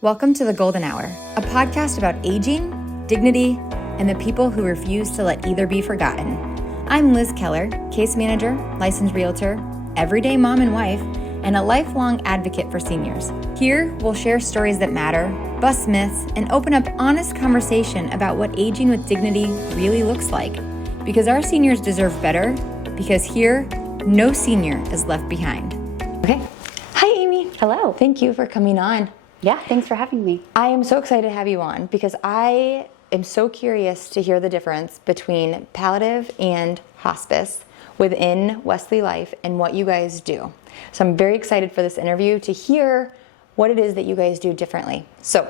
Welcome to The Golden Hour, a podcast about aging, dignity, and the people who refuse to let either be forgotten. I'm Liz Keller, case manager, licensed realtor, everyday mom and wife, and a lifelong advocate for seniors. Here, we'll share stories that matter, bust myths, and open up honest conversation about what aging with dignity really looks like. Because our seniors deserve better, because here, no senior is left behind. Okay. Hi, Aimee. Hello. Thank you for coming on. Yeah, thanks for having me. I am so excited to have you on because I am so curious to hear the difference between palliative and hospice within WesleyLife and what you guys do. So I'm very excited for this interview to hear what it is that you guys do differently. So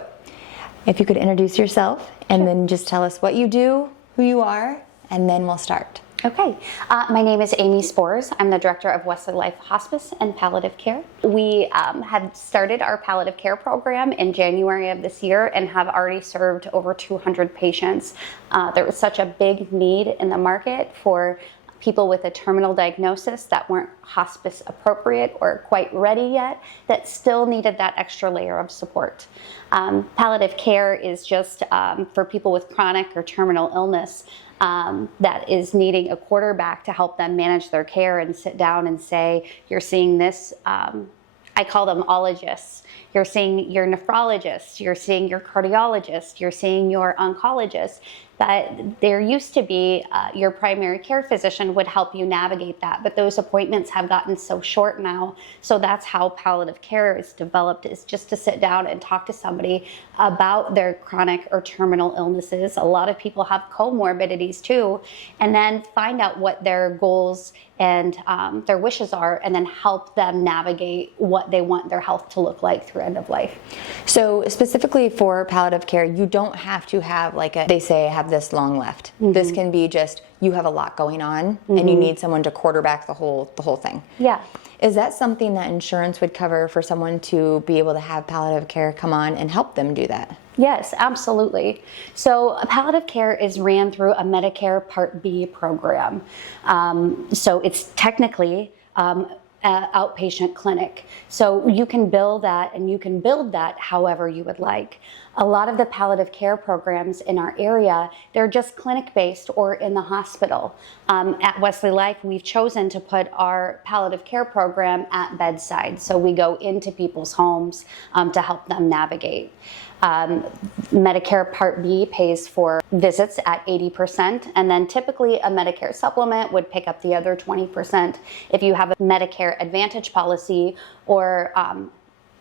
if you could introduce yourself and then just tell us what you do, who you are, and then we'll start. Okay, my name is Aimee Spores. I'm the director of WesleyLife Hospice and Palliative Care. We had started our palliative care program in January of this year and have already served over 200 patients. There was such a big need in the market for people with a terminal diagnosis that weren't hospice appropriate or quite ready yet, that still needed that extra layer of support. Palliative care is just for people with chronic or terminal illness that is needing a quarterback to help them manage their care and sit down and say, you're seeing this, I call them ologists. You're seeing your nephrologist, you're seeing your cardiologist, you're seeing your oncologist. But there used to be your primary care physician would help you navigate that, but those appointments have gotten so short now. So that's how palliative care is developed, is just to sit down and talk to somebody about their chronic or terminal illnesses. A lot of people have comorbidities too, and then find out what their goals and their wishes are, and then help them navigate what they want their health to look like through end of life. So specifically for palliative care, you don't have to have they say have this long left. Mm-hmm. This can be just, you have a lot going on and you need someone to quarterback the whole thing. Yeah. Is that something that insurance would cover for someone to be able to have palliative care come on and help them do that? Yes, absolutely. So palliative care is ran through a Medicare Part B program. So it's technically outpatient clinic. So you can bill that and you can build that however you would like. A lot of the palliative care programs in our area, they're just clinic-based or in the hospital. At WesleyLife, we've chosen to put our palliative care program at bedside. So we go into people's homes to help them navigate. Medicare Part B pays for visits at 80%, and then typically a Medicare supplement would pick up the other 20%. If you have a Medicare Advantage policy or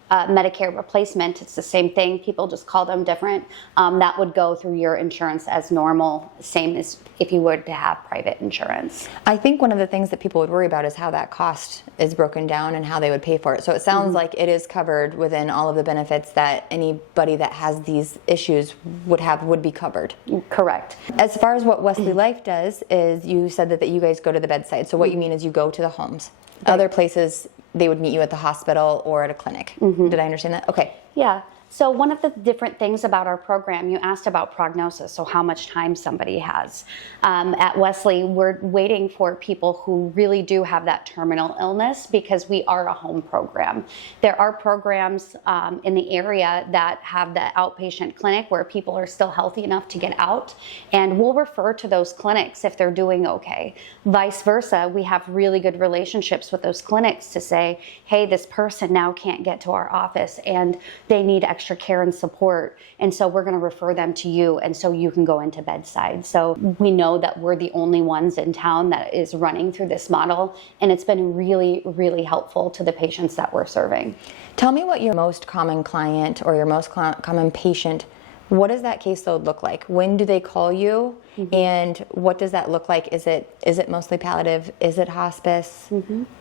Medicare replacement, it's the same thing. People just call them different. That would go through your insurance as normal, same as if you were to have private insurance. I think one of the things that people would worry about is how that cost is broken down and how they would pay for it. So it sounds like it is covered within all of the benefits that anybody that has these issues would be covered. Correct. As far as what WesleyLife does is, you said that you guys go to the bedside. So what you mean is you go to the homes. Right. Other places, they would meet you at the hospital or at a clinic. Did I understand that? Okay. Yeah. So one of the different things about our program, you asked about prognosis, so how much time somebody has. At Wesley, we're waiting for people who really do have that terminal illness because we are a home program. There are programs in the area that have the outpatient clinic where people are still healthy enough to get out, and we'll refer to those clinics if they're doing okay. Vice versa, we have really good relationships with those clinics to say, hey, this person now can't get to our office and they need extra care and support, and so we're going to refer them to you, and so you can go into bedside. So we know that we're the only ones in town that is running through this model, and it's been really, really helpful to the patients that we're serving. Tell me what your most common client or your most common patient, what does that caseload look like? When do they call you? And what does that look like? Is it mostly palliative? Is it hospice?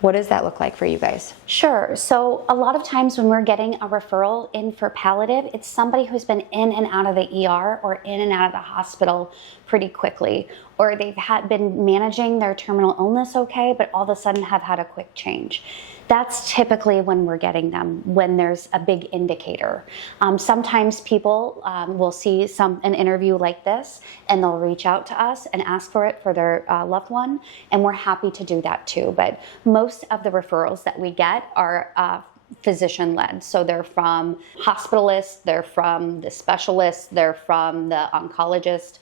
What does that look like for you guys? Sure. So a lot of times when we're getting a referral in for palliative, it's somebody who's been in and out of the ER or in and out of the hospital pretty quickly, or they've been managing their terminal illness okay, but all of a sudden have had a quick change. That's typically when we're getting them, when there's a big indicator. Sometimes people will see an interview like this and they'll reach out to us and ask for it for their loved one, and we're happy to do that too. But most of the referrals that we get are physician-led. So they're from hospitalists, they're from the specialists, they're from the oncologist.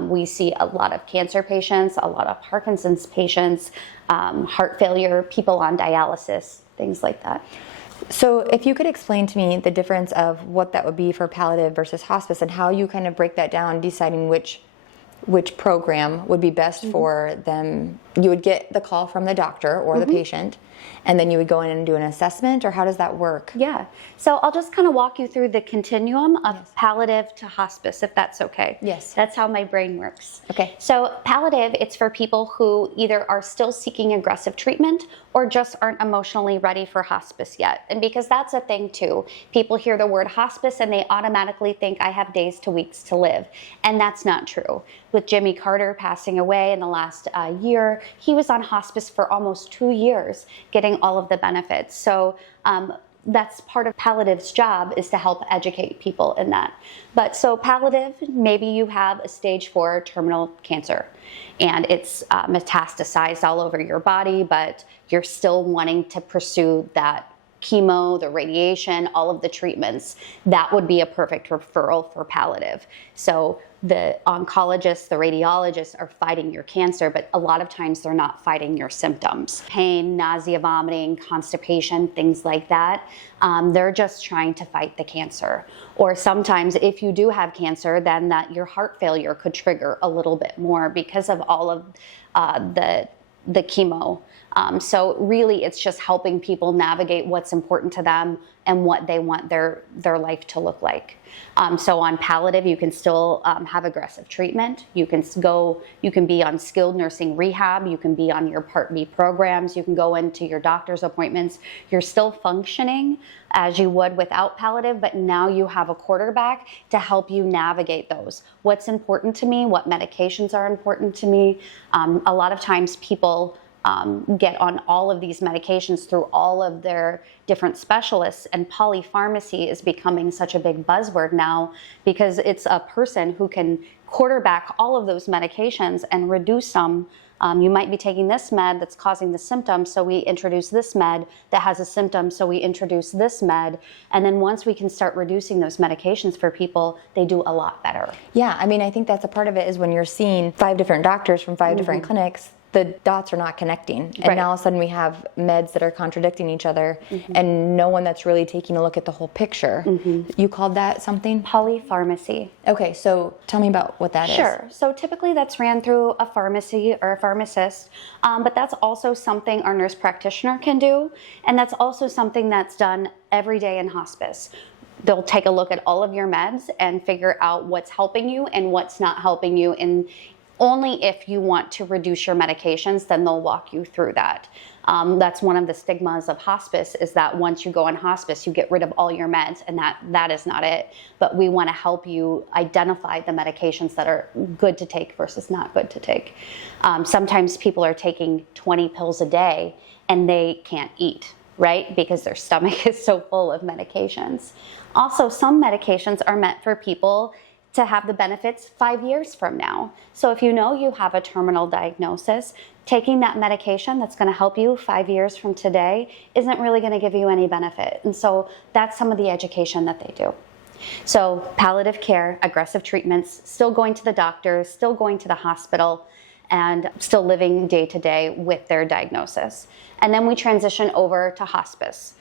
We see a lot of cancer patients, a lot of Parkinson's patients, heart failure, people on dialysis, things like that. So if you could explain to me the difference of what that would be for palliative versus hospice and how you kind of break that down, deciding which program would be best for them. You would get the call from the doctor or the patient, and then you would go in and do an assessment, or how does that work? Yeah. So I'll just kind of walk you through the continuum of palliative to hospice, if that's okay. Yes. That's how my brain works. Okay. So palliative, it's for people who either are still seeking aggressive treatment or just aren't emotionally ready for hospice yet. And because that's a thing too. People hear the word hospice and they automatically think I have days to weeks to live. And that's not true. With Jimmy Carter passing away in the last year, he was on hospice for almost 2 years, getting all of the benefits. So that's part of palliative's job, is to help educate people in that. But so palliative, maybe you have a stage 4 terminal cancer and it's metastasized all over your body, but you're still wanting to pursue that chemo, the radiation, all of the treatments. That would be a perfect referral for palliative. So the oncologists, the radiologists are fighting your cancer, but a lot of times they're not fighting your symptoms. Pain, nausea, vomiting, constipation, things like that. They're just trying to fight the cancer. Or sometimes if you do have cancer, then that your heart failure could trigger a little bit more because of all of the chemo. So really it's just helping people navigate what's important to them and what they want their life to look like. So on palliative, you can still have aggressive treatment. You can be on skilled nursing rehab. You can be on your Part B programs. You can go into your doctor's appointments. You're still functioning as you would without palliative, but now you have a quarterback to help you navigate those. What's important to me? What medications are important to me? A lot of times people get on all of these medications through all of their different specialists, and polypharmacy is becoming such a big buzzword now because it's a person who can quarterback all of those medications and reduce them. You might be taking this med that's causing the symptoms, so we introduce this med that has a symptom, so we introduce this med. And then once we can start reducing those medications for people, they do a lot better. Yeah, I mean, I think that's a part of it, is when you're seeing 5 different doctors from 5 different clinics, the dots are not connecting. And now all of a sudden we have meds that are contradicting each other and no one that's really taking a look at the whole picture. You called that something? Polypharmacy. Okay, so tell me about what that is. Sure. So typically that's ran through a pharmacy or a pharmacist, but that's also something our nurse practitioner can do, and that's also something that's done every day in hospice. They'll take a look at all of your meds and figure out what's helping you and what's not helping you, and only if you want to reduce your medications, then they'll walk you through that. That's one of the stigmas of hospice, is that once you go on hospice, you get rid of all your meds, and that is not it. But we want to help you identify the medications that are good to take versus not good to take. Sometimes people are taking 20 pills a day and they can't eat, right? Because their stomach is so full of medications. Also, some medications are meant for people to have the benefits 5 years from now. So if you know you have a terminal diagnosis, taking that medication that's going to help you 5 years from today isn't really going to give you any benefit. And so that's some of the education that they do. So palliative care, aggressive treatments, still going to the doctor, still going to the hospital, and still living day to day with their diagnosis. And then we transition over to hospice.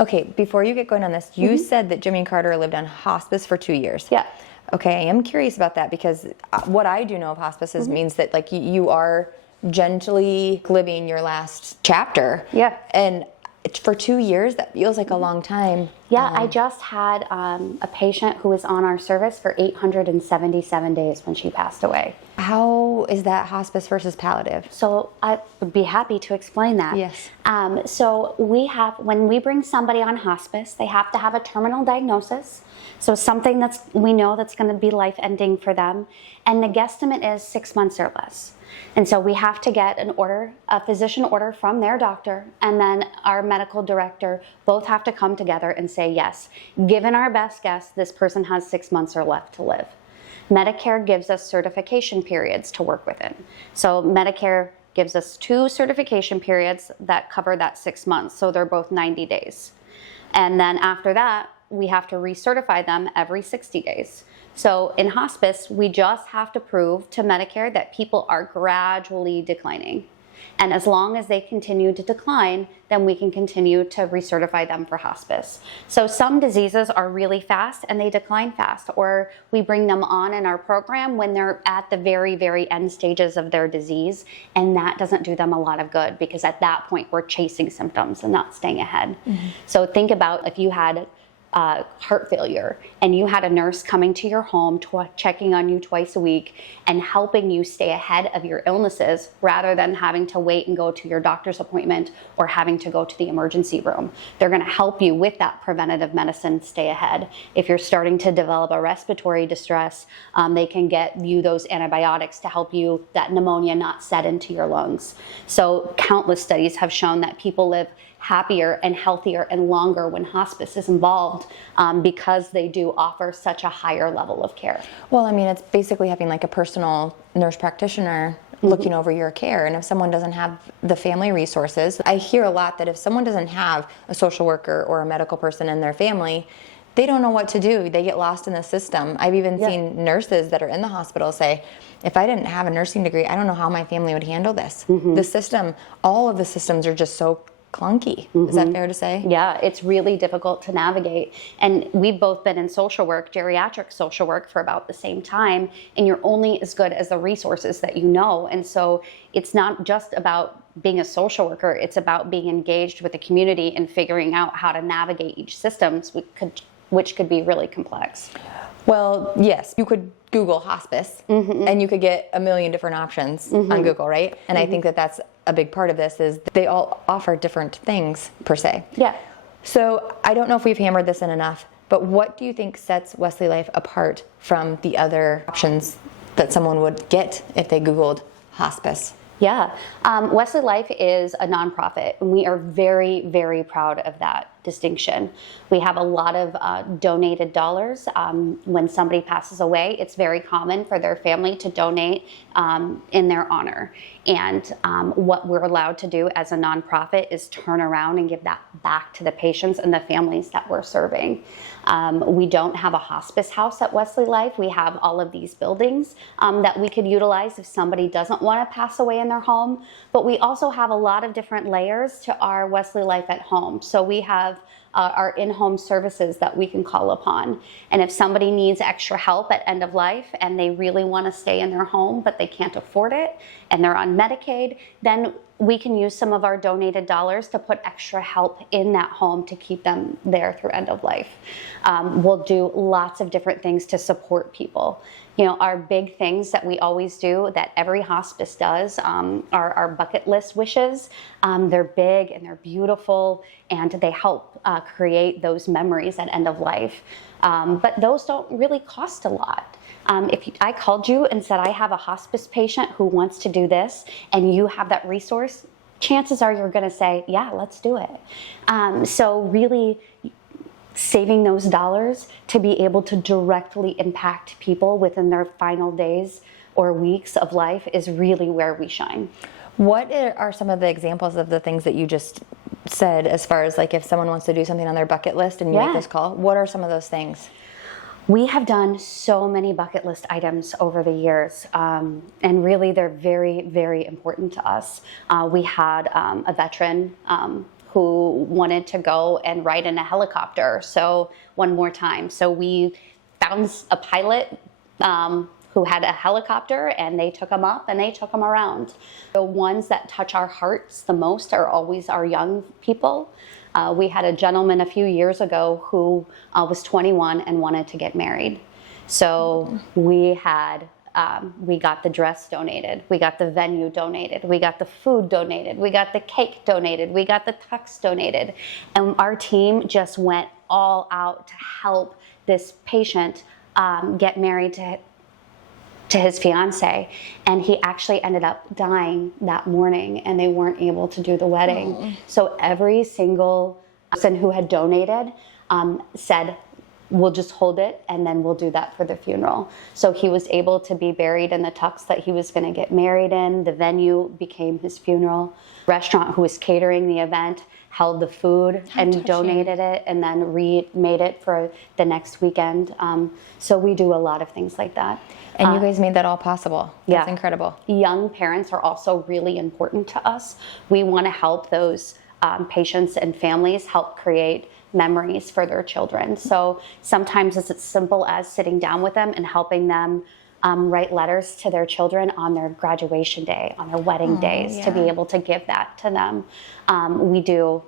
Okay, before you get going on this, you said that Jimmy Carter lived on hospice for 2 years. Yeah. Okay, I am curious about that, because what I do know of hospice is means that like you are gently living your last chapter. Yeah. And for 2 years, that feels like a long time. Yeah, I just had a patient who was on our service for 877 days when she passed away. How is that hospice versus palliative? So I would be happy to explain that. Yes. So when we bring somebody on hospice, they have to have a terminal diagnosis. So something we know that's going to be life-ending for them. And the guesstimate is 6 months or less. And so we have to get a physician order from their doctor, and then our medical director both have to come together and say, yes, given our best guess, this person has 6 months or left to live. Medicare gives us certification periods to work within. So Medicare gives us 2 certification periods that cover that 6 months. So they're both 90 days. And then after that, we have to recertify them every 60 days. So in hospice, we just have to prove to Medicare that people are gradually declining. And as long as they continue to decline, then we can continue to recertify them for hospice. So some diseases are really fast and they decline fast, or we bring them on in our program when they're at the very, very end stages of their disease, and that doesn't do them a lot of good because at that point we're chasing symptoms and not staying ahead. So think about if you had heart failure and you had a nurse coming to your home, checking on you twice a week and helping you stay ahead of your illnesses rather than having to wait and go to your doctor's appointment or having to go to the emergency room. They're going to help you with that preventative medicine, stay ahead. If you're starting to develop a respiratory distress, they can get you those antibiotics to help you, that pneumonia not set into your lungs. So countless studies have shown that people live happier and healthier and longer when hospice is involved because they do offer such a higher level of care. Well, I mean, it's basically having like a personal nurse practitioner looking over your care. And if someone doesn't have the family resources, I hear a lot that if someone doesn't have a social worker or a medical person in their family, they don't know what to do. They get lost in the system. I've even seen nurses that are in the hospital say, if I didn't have a nursing degree, I don't know how my family would handle this. The system, all of the systems are just so clunky. Is that fair to say? Yeah, it's really difficult to navigate. And we've both been in social work, geriatric social work, for about the same time, and you're only as good as the resources that you know. And so it's not just about being a social worker, it's about being engaged with the community and figuring out how to navigate each system, which could be really complex. Well, yes, you could Google hospice and you could get a million different options on Google, right? And I think that that's a big part of this is they all offer different things per se. Yeah. So I don't know if we've hammered this in enough, but what do you think sets WesleyLife apart from the other options that someone would get if they Googled hospice? Yeah, WesleyLife is a nonprofit, and we are very, very proud of that distinction. We have a lot of donated dollars. When somebody passes away, it's very common for their family to donate in their honor. And what we're allowed to do as a nonprofit is turn around and give that back to the patients and the families that we're serving. We don't have a hospice house at WesleyLife. We have all of these buildings that we could utilize if somebody doesn't want to pass away in their home. But we also have a lot of different layers to our WesleyLife at home. So we have our in-home services that we can call upon. And if somebody needs extra help at end of life and they really want to stay in their home, but they can't afford it and they're on Medicaid, then we can use some of our donated dollars to put extra help in that home to keep them there through end of life. We'll do lots of different things to support people. You know, our big things that we always do that every hospice does are our bucket list wishes. They're big and they're beautiful and they help create those memories at end of life. But those don't really cost a lot. If I called you and said, I have a hospice patient who wants to do this, and you have that resource, chances are you're going to say, yeah, let's do it. So really saving those dollars to be able to directly impact people within their final days or weeks of life is really where we shine. What are some of the examples of the things that you just said as far as like if someone wants to do something on their bucket list and you make this call? What are some of those things? We have done so many bucket list items over the years, and really they're very, very important to us. We had a veteran who wanted to go and ride in a helicopter, so one more time. So we found a pilot who had a helicopter, and they took him up and they took him around. The ones that touch our hearts the most are always our young people. We had a gentleman a few years ago who was 21 and wanted to get married. So we got the dress donated, we got the venue donated, we got the food donated, we got the cake donated, we got the tux donated. And our team just went all out to help this patient get married to his fiance, and he actually ended up dying that morning and they weren't able to do the wedding. So every single person who had donated said, we'll just hold it and then we'll do that for the funeral. So he was able to be buried in the tux that he was going to get married in. The venue became his funeral. The restaurant who was catering the event held the food and donated it, and then remade it for the next weekend. So we do a lot of things like that. And you guys made that all possible. That's incredible. Young parents are also really important to us. We want to help those patients and families help create memories for their children. So sometimes it's as simple as sitting down with them and helping them write letters to their children on their graduation day, on their wedding days, to be able to give that to them. We do,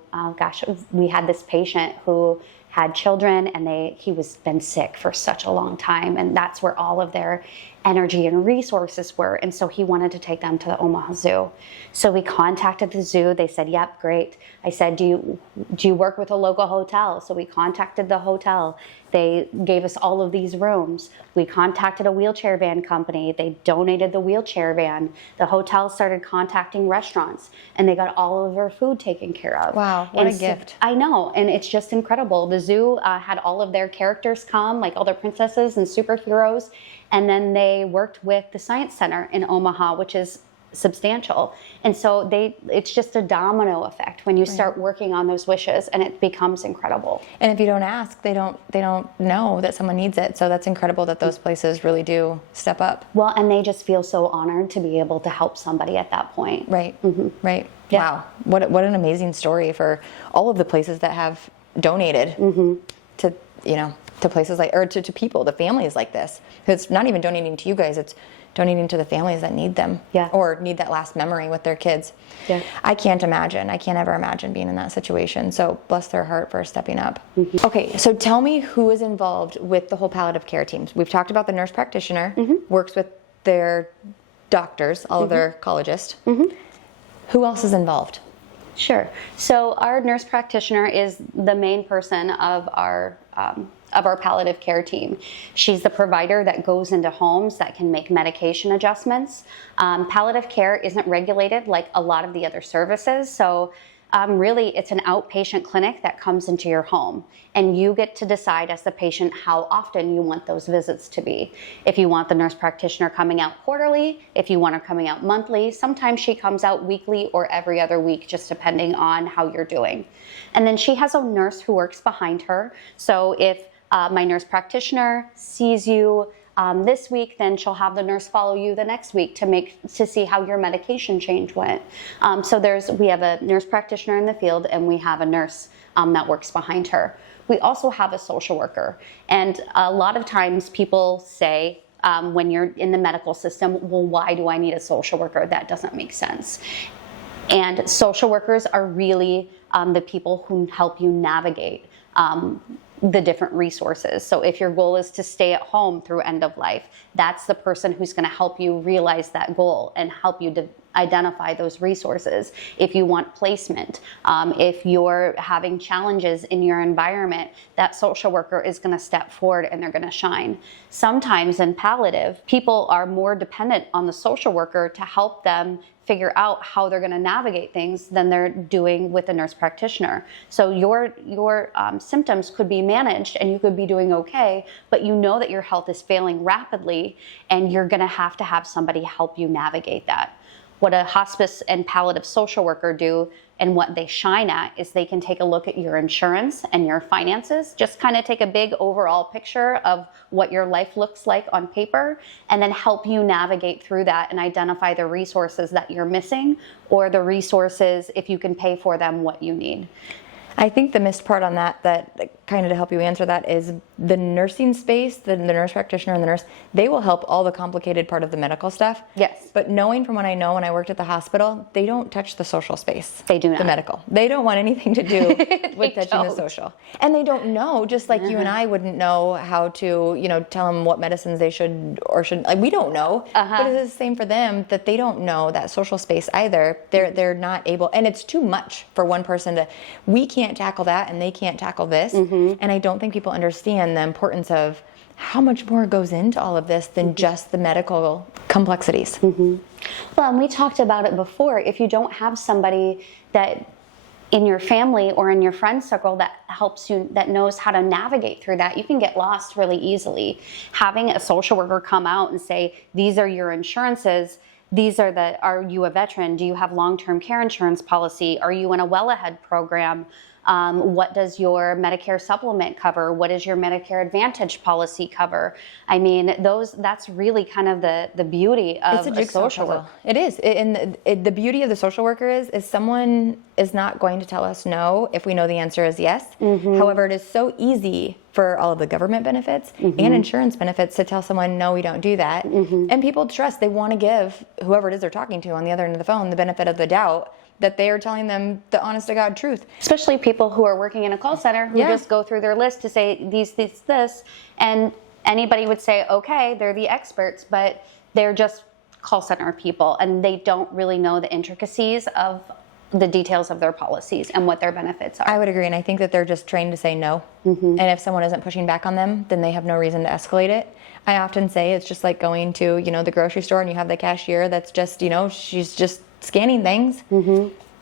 we had this patient who had children, and he was been sick for such a long time, and that's where all of their energy and resources were. And so he wanted to take them to the Omaha Zoo. So we contacted the zoo. They said, yep, great. I said, do you work with a local hotel? So we contacted the hotel. They gave us all of these rooms. We contacted a wheelchair van company. They donated the wheelchair van. The hotel started contacting restaurants, and they got all of their food taken care of. Wow, what a gift. I know, and it's just incredible. The zoo had all of their characters come, like all their princesses and superheroes, and then they worked with the Science Center in Omaha, which is substantial. And so it's just a domino effect when you start working on those wishes, and it becomes incredible. And if you don't ask, they don't know that someone needs it. So that's incredible that those places really do step up. Well, and they just feel so honored to be able to help somebody at that point. Right. Right. Yeah. Wow. What an amazing story for all of the places that have donated to, to places like, or to people, to families like this. It's not even donating to you guys, it's donating to the families that need them, or need that last memory with their kids. Yeah. I can't ever imagine being in that situation. So bless their heart for stepping up. Okay, so tell me who is involved with the whole palliative care teams. We've talked about the nurse practitioner, works with their doctors, all of their ecologists. Who else is involved? Sure. So our nurse practitioner is the main person of our palliative care team. She's the provider that goes into homes that can make medication adjustments. Palliative care isn't regulated like a lot of the other services, so really it's an outpatient clinic that comes into your home, and you get to decide as the patient how often you want those visits to be. If you want the nurse practitioner coming out quarterly, if you want her coming out monthly, sometimes she comes out weekly or every other week, just depending on how you're doing. And then she has a nurse who works behind her. So if my nurse practitioner sees you this week, then she'll have the nurse follow you the next week to see how your medication change went. So we have a nurse practitioner in the field, and we have a nurse that works behind her. We also have a social worker, and a lot of times people say, when you're in the medical system, well, why do I need a social worker? That doesn't make sense. And social workers are really the people who help you navigate the different resources. So if your goal is to stay at home through end of life, that's the person who's going to help you realize that goal and help you to identify those resources. If you want placement, if you're having challenges in your environment, that social worker is going to step forward and they're going to shine. Sometimes in palliative, people are more dependent on the social worker to help them figure out how they're going to navigate things than they're doing with a nurse practitioner. So your symptoms could be managed and you could be doing okay, but you know that your health is failing rapidly, and you're going to have somebody help you navigate that. What a hospice and palliative social worker do, and what they shine at, is they can take a look at your insurance and your finances, just kind of take a big overall picture of what your life looks like on paper, and then help you navigate through that and identify the resources that you're missing, or the resources, if you can pay for them, what you need. I think the missed part on that kind of to help you answer that is the nursing space, the nurse practitioner and the nurse, they will help all the complicated part of the medical stuff. Yes. But knowing from what I know when I worked at the hospital, they don't touch the social space. They do not. The medical. They don't want anything to do with touching the social. And they don't know, just like you and I wouldn't know how to, tell them what medicines they should or shouldn't. Like, we don't know. But it's the same for them, that they don't know that social space either. They're not able, and it's too much for one person we can't tackle that and they can't tackle this. And I don't think people understand the importance of how much more goes into all of this than just the medical complexities. Well, and we talked about it before. If you don't have somebody that in your family or in your friend circle that helps you, that knows how to navigate through that, you can get lost really easily. Having a social worker come out and say, these are your insurances, are you a veteran? Do you have long-term care insurance policy? Are you in a well-ahead program? What does your Medicare supplement cover? What does your Medicare Advantage policy cover? I mean, that's really kind of the beauty of a social worker. It is. And the beauty of the social worker is someone is not going to tell us no if we know the answer is yes. However, it is so easy for all of the government benefits and insurance benefits to tell someone, no, we don't do that. And people trust, they want to give whoever it is they're talking to on the other end of the phone the benefit of the doubt that they are telling them the honest to God truth. Especially people who are working in a call center who just go through their list to say this, and anybody would say, okay, they're the experts, but they're just call center people and they don't really know the intricacies of the details of their policies and what their benefits are. I would agree, and I think that they're just trained to say no. And if someone isn't pushing back on them, then they have no reason to escalate it. I often say it's just like going to, the grocery store and you have the cashier that's just, she's just scanning things.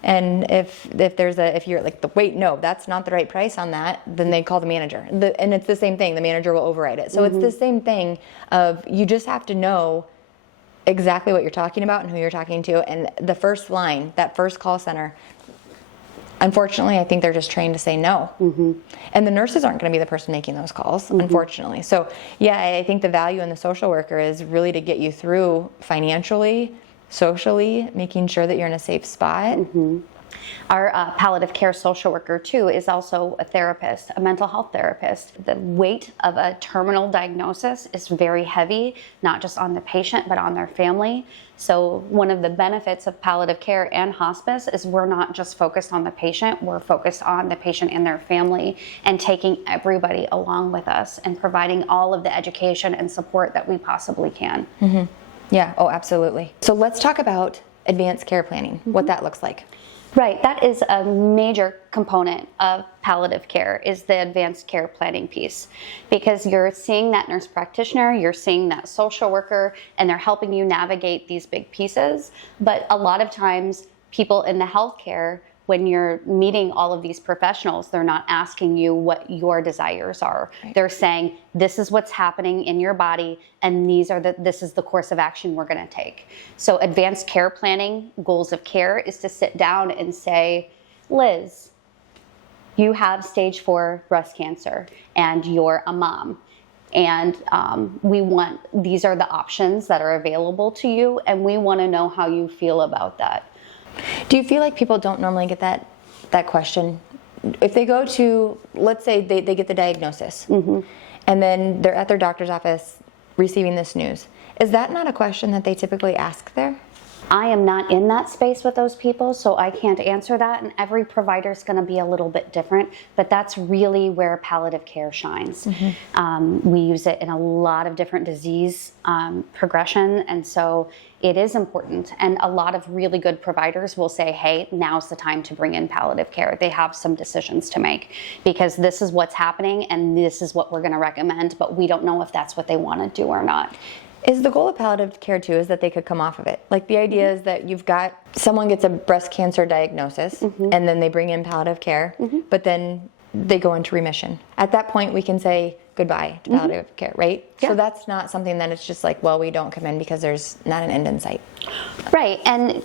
And if you're like, wait, no, that's not the right price on that, then they call the manager. And it's the same thing. The manager will override it. So it's the same thing of you just have to know exactly what you're talking about and who you're talking to. And the first line, that first call center, unfortunately, I think they're just trained to say no. And the nurses aren't going to be the person making those calls, unfortunately. So yeah, I think the value in the social worker is really to get you through financially, socially, making sure that you're in a safe spot. Our palliative care social worker, too, is also a therapist, a mental health therapist. The weight of a terminal diagnosis is very heavy, not just on the patient, but on their family. So one of the benefits of palliative care and hospice is we're not just focused on the patient, we're focused on the patient and their family and taking everybody along with us and providing all of the education and support that we possibly can. Yeah, oh, absolutely. So let's talk about advanced care planning, what that looks like. Right, that is a major component of palliative care, is the advanced care planning piece, because you're seeing that nurse practitioner, you're seeing that social worker, and they're helping you navigate these big pieces. But a lot of times people in the healthcare, when you're meeting all of these professionals, they're not asking you what your desires are. Right. They're saying, this is what's happening in your body, and this is the course of action we're gonna take. So advanced care planning, goals of care, is to sit down and say, Liz, you have stage 4 breast cancer, and you're a mom. And these are the options that are available to you, and we wanna know how you feel about that. Do you feel like people don't normally get that question? If they go to, let's say they get the diagnosis, and then they're at their doctor's office receiving this news, is that not a question that they typically ask there? I am not in that space with those people, so I can't answer that, and every provider is going to be a little bit different, but that's really where palliative care shines. We use it in a lot of different disease progression, and so it is important, and a lot of really good providers will say, hey, now's the time to bring in palliative care. They have some decisions to make because this is what's happening and this is what we're going to recommend, but we don't know if that's what they want to do or not. Is the goal of palliative care too is that they could come off of it? Like the idea is that you've got someone gets a breast cancer diagnosis and then they bring in palliative care, but then they go into remission. At that point, we can say goodbye to palliative care, right? Yeah. So that's not something that it's just like, well, we don't come in because there's not an end in sight. Right, and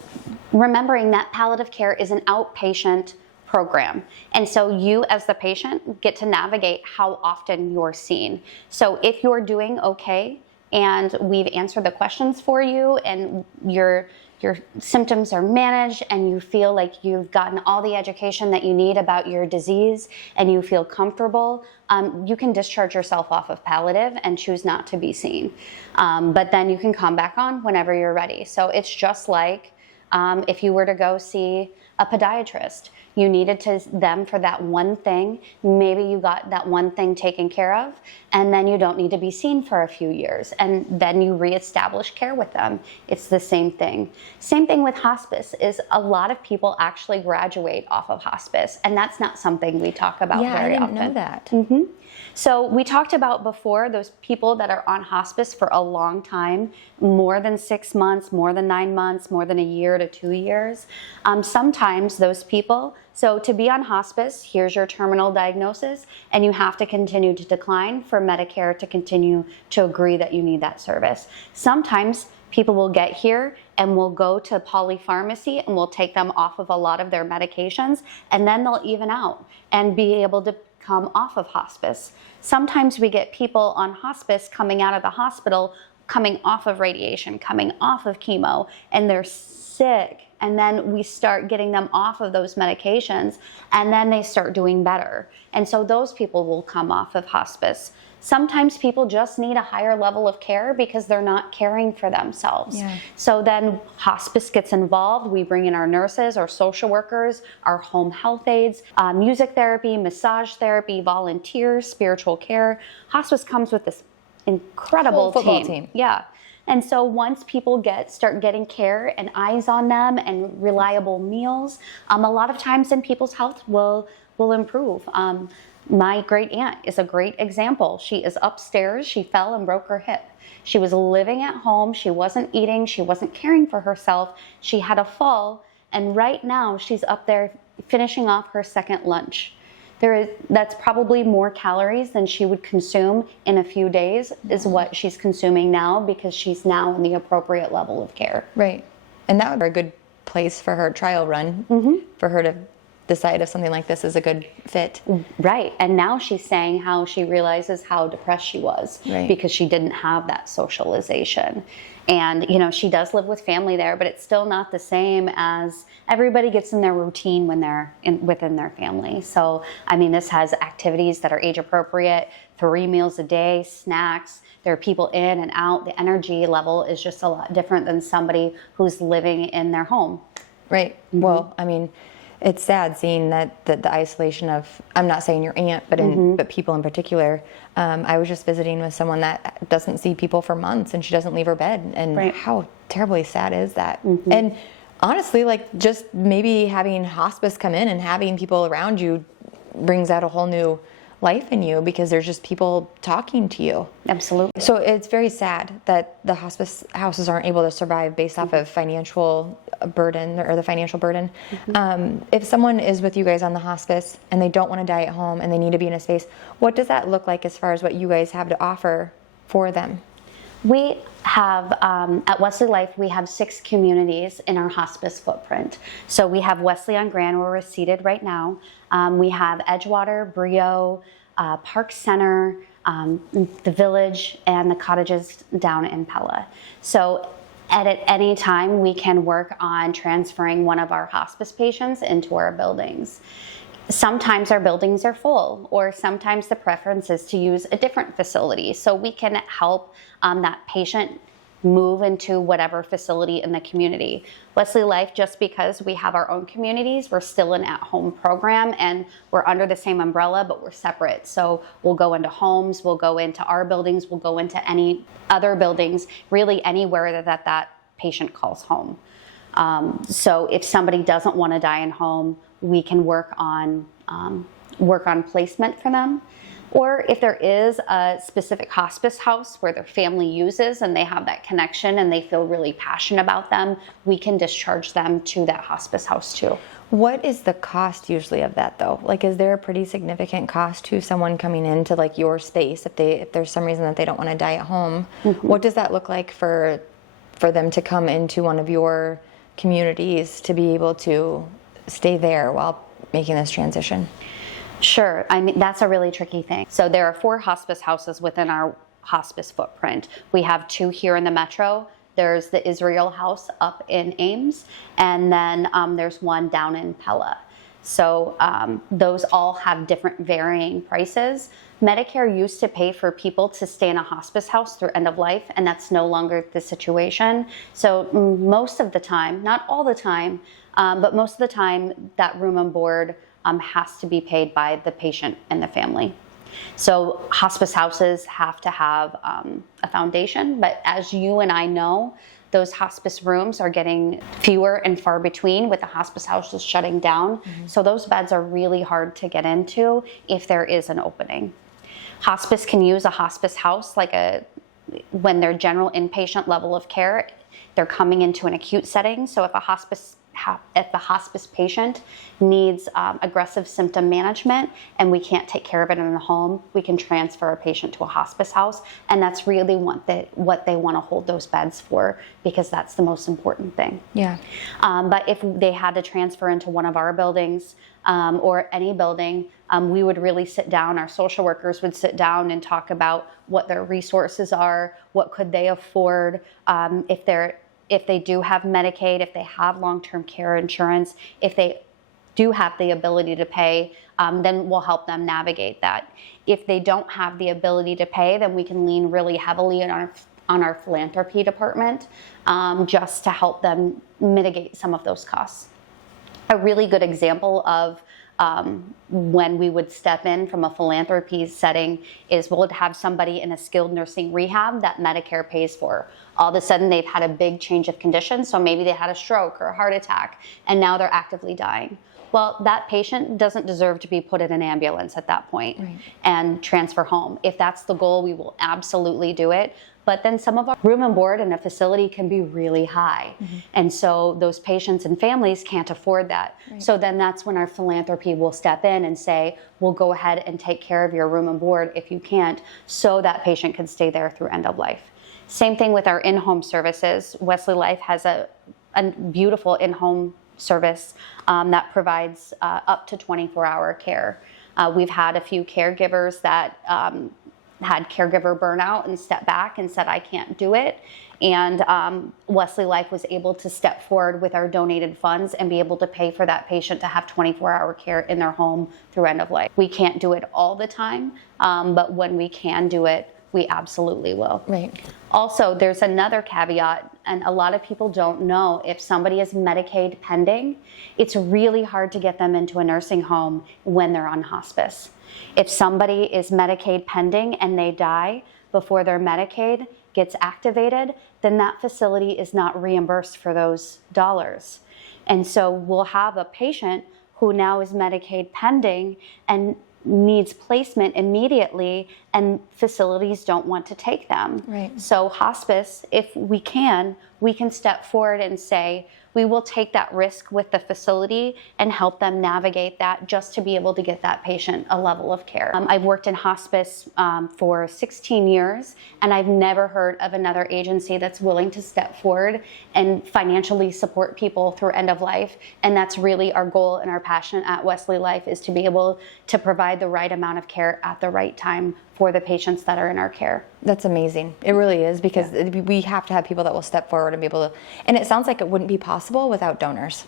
remembering that palliative care is an outpatient program. And so you as the patient get to navigate how often you're seen. So if you're doing okay, and we've answered the questions for you and your symptoms are managed and you feel like you've gotten all the education that you need about your disease and you feel comfortable, you can discharge yourself off of palliative and choose not to be seen. But then you can come back on whenever you're ready. So it's just like if you were to go see a podiatrist. You needed them for that one thing. Maybe you got that one thing taken care of, and then you don't need to be seen for a few years, and then you reestablish care with them. It's the same thing. Same thing with hospice is a lot of people actually graduate off of hospice, and that's not something we talk about very often. Yeah, I didn't know that. So we talked about before those people that are on hospice for a long time, more than 6 months, more than 9 months, more than a year to 2 years. Sometimes those people, so to be on hospice, here's your terminal diagnosis, and you have to continue to decline for Medicare to continue to agree that you need that service. Sometimes People will get here and we'll go to polypharmacy and we'll take them off of a lot of their medications, and then they'll even out and be able to come off of hospice. Sometimes we get people on hospice coming out of the hospital, coming off of radiation, coming off of chemo, and they're sick. And then we start getting them off of those medications, and then they start doing better. And so those people will come off of hospice. Sometimes people just need a higher level of care because they're not caring for themselves. Yeah. So then hospice gets involved. We bring in our nurses, our social workers, our home health aides, music therapy, massage therapy, volunteers, spiritual care. Hospice comes with this incredible football team. Yeah. And so once people start getting care and eyes on them and reliable meals, a lot of times then people's health will improve. My great aunt is a great example. She is upstairs. She fell and broke her hip. She was living at home. She wasn't eating. She wasn't caring for herself. She had a fall, and right now she's up there finishing off her second lunch. That's probably more calories than she would consume in a few days is what she's consuming now, because she's now in the appropriate level of care. Right. And that would be a good place for her trial run, for her to decide if something like this is a good fit. Right. And now she's saying how she realizes how depressed she was because she didn't have that socialization. And, she does live with family there, but it's still not the same as everybody gets in their routine when they're within their family. So, this has activities that are age appropriate, 3 meals a day, snacks. There are people in and out. The energy level is just a lot different than somebody who's living in their home. Right. Well, it's sad seeing that the isolation of, I'm not saying your aunt, but people in particular. I was just visiting with someone that doesn't see people for months, and she doesn't leave her bed. And how terribly sad is that? And honestly, just maybe having hospice come in and having people around you brings out a whole new life in you, because there's just people talking to you. Absolutely. So it's very sad that the hospice houses aren't able to survive based off of financial burden or the financial burden. If someone is with you guys on the hospice and they don't want to die at home and they need to be in a space, what does that look like as far as what you guys have to offer for them? We have, at WesleyLife, we have 6 communities in our hospice footprint. So we have Wesley on Grand, where we're seated right now. We have Edgewater, Brio, Park Center, the Village, and the cottages down in Pella. So at any time, we can work on transferring one of our hospice patients into our buildings. Sometimes our buildings are full, or sometimes the preference is to use a different facility. So we can help that patient move into whatever facility in the community. WesleyLife, just because we have our own communities, we're still an at-home program, and we're under the same umbrella, but we're separate. So we'll go into homes, we'll go into our buildings, we'll go into any other buildings, really anywhere that patient calls home. So if somebody doesn't want to die in home, we can work on placement for them. Or if there is a specific hospice house where their family uses and they have that connection and they feel really passionate about them, we can discharge them to that hospice house too. What is the cost usually of that though? Is there a pretty significant cost to someone coming into your space if there's some reason that they don't want to die at home? What does that look like for them to come into one of your communities to be able to stay there while making this transition? Sure. That's a really tricky thing. So there are 4 hospice houses within our hospice footprint. We have 2 here in the metro. There's the Israel House up in Ames, and then there's one down in Pella. So those all have different varying prices. Medicare used to pay for people to stay in a hospice house through end of life, and that's no longer the situation. So most of the time, not all the time, but most of the time, that room and board has to be paid by the patient and the family. So hospice houses have to have a foundation, but as you and I know, those hospice rooms are getting fewer and far between with the hospice houses shutting down. So those beds are really hard to get into if there is an opening. Hospice can use a hospice house when they're general inpatient level of care, they're coming into an acute setting. So if a hospice if the hospice patient needs aggressive symptom management and we can't take care of it in the home, we can transfer a patient to a hospice house, and that's really what they want to hold those beds for, because that's the most important thing. Yeah. But if they had to transfer into one of our buildings or any building, we would really sit down, our social workers would sit down and talk about what their resources are, what could they afford, if they do have Medicaid, if they have long-term care insurance, if they do have the ability to pay, then we'll help them navigate that. If they don't have the ability to pay, then we can lean really heavily on our philanthropy department, just to help them mitigate some of those costs. A really good example of when we would step in from a philanthropy setting is we'll have somebody in a skilled nursing rehab that Medicare pays for. All of a sudden they've had a big change of condition, so maybe they had a stroke or a heart attack, and now they're actively dying. Well, that patient doesn't deserve to be put in an ambulance at that point and transfer home. If that's the goal, we will absolutely do it. But then some of our room and board in a facility can be really high. And so those patients and families can't afford that. So then that's when our philanthropy will step in and say, we'll go ahead and take care of your room and board if you can't, so that patient can stay there through end of life. Same thing with our in-home services. WesleyLife has a beautiful in-home service that provides up to 24-hour care. We've had a few caregivers that had caregiver burnout and stepped back and said, I can't do it. And WesleyLife was able to step forward with our donated funds and be able to pay for that patient to have 24-hour care in their home through end of life. We can't do it all the time, but when we can do it, we absolutely will. Right. Also, there's another caveat, and a lot of people don't know, if somebody is Medicaid pending, it's really hard to get them into a nursing home when they're on hospice. If somebody is Medicaid pending and they die before their Medicaid gets activated, then that facility is not reimbursed for those dollars. And so we'll have a patient who now is Medicaid pending and needs placement immediately, and facilities don't want to take them. Right. So hospice, if we can step forward and say, we will take that risk with the facility and help them navigate that, just to be able to get that patient a level of care. I've worked in hospice for 16 years, and I've never heard of another agency that's willing to step forward and financially support people through end of life. And that's really our goal and our passion at WesleyLife, is to be able to provide the right amount of care at the right time for the patients that are in our care. That's amazing. It really is, because we have to have people that will step forward and be able to, and it sounds like it wouldn't be possible without donors.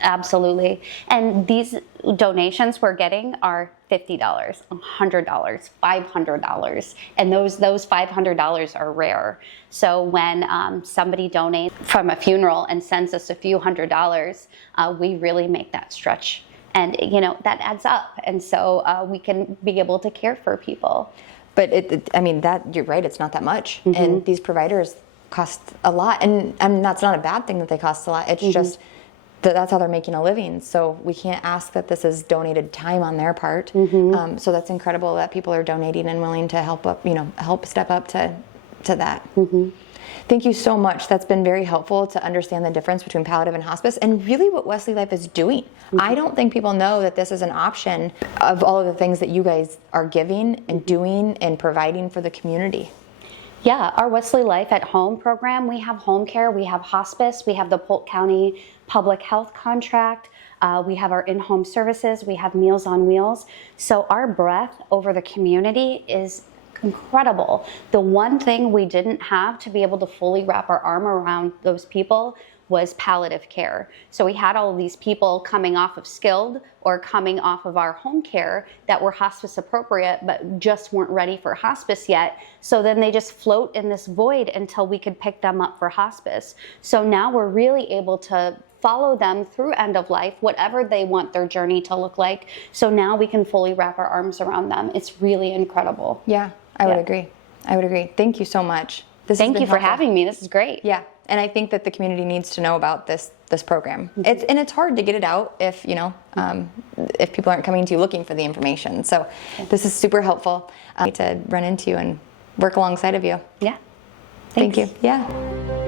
Absolutely. And these donations we're getting are $50, $100, $500, and those $500 are rare. So when somebody donates from a funeral and sends us a few $100s, we really make that stretch. And, that adds up. And so we can be able to care for people. But that you're right, it's not that much. And these providers cost a lot. And that's not a bad thing that they cost a lot. It's just that's how they're making a living. So we can't ask that this is donated time on their part. So that's incredible that people are donating and willing to help step up to that. Thank you so much. That's been very helpful to understand the difference between palliative and hospice, and really what WesleyLife is doing. I don't think people know that this is an option of all of the things that you guys are giving and doing and providing for the community. Yeah, our WesleyLife at Home program, we have home care, we have hospice, we have the Polk County Public Health Contract, we have our in-home services, we have Meals on Wheels. So our breadth over the community is incredible. The one thing we didn't have to be able to fully wrap our arm around those people was palliative care. So we had all of these people coming off of skilled or coming off of our home care that were hospice appropriate, but just weren't ready for hospice yet. So then they just float in this void until we could pick them up for hospice. So now we're really able to follow them through end of life, whatever they want their journey to look like. So now we can fully wrap our arms around them. It's really incredible. Yeah, I would agree. Thank you so much. Thank you for having me. This is great. Yeah. And I think that the community needs to know about this program. It's hard to get it out if people aren't coming to you looking for the information. So this is super helpful to run into and work alongside of you. Yeah. Thank you. Yeah.